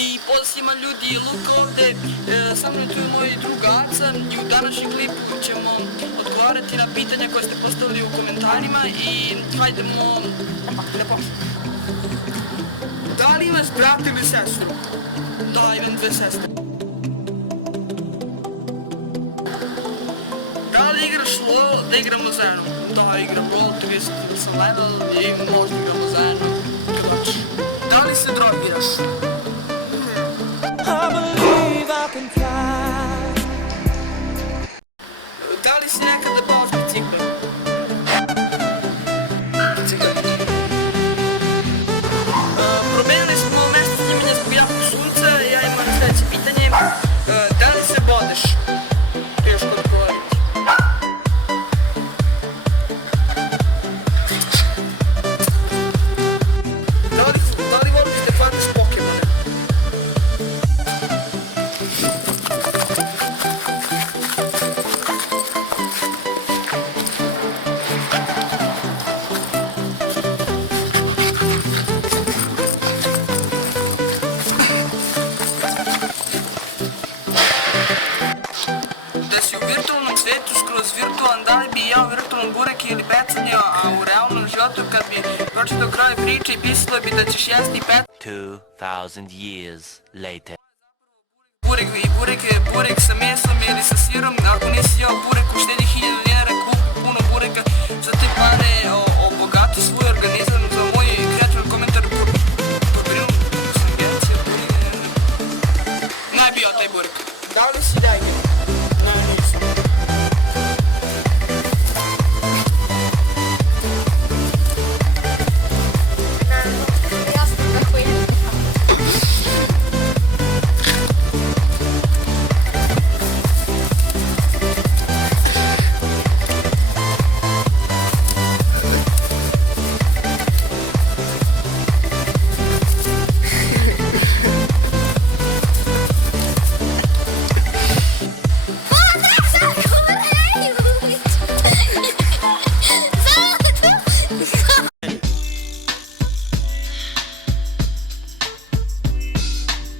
I pozdrav svima ljudi, Luka ovde, sa mnom tu je moj drug Aca i u današnjem klipu ćemo odgovarati na pitanja koje ste postavili u komentarima i hajdemo da počnemo. Da li imaš brata ili sestru? Da, imam dve sestre. Da li igraš LOL da igramo zajedno? Da, igram LOL, 30 sam level i možda igramo zajedno. Da li se drogiraš? Da li si nekada pao s bicikla? Promenili smo mesto snimanja zbog jakog sunca, ja imam sledeće pitanje. Da li se bodeš? Teško odgovoriti. Da li voliš da hvataš Pokemone? Da si u virtualnom svetu skroz virtualan, da li bi jeo virtualno burek ili pecanje, a u realnom životu kad bi pročitao kraj priče i pisalo bi da ćeš jesti 2000 years later. Burek sa mesom ili sa sirom, ako nisi jeo burek uštedi 1000 dinara, kupi puno bureka, za te pare obogati svoj organizam. Za moj kreativan komentar pobrinu sam gencija, naj bio taj burek. Da li si dajnje?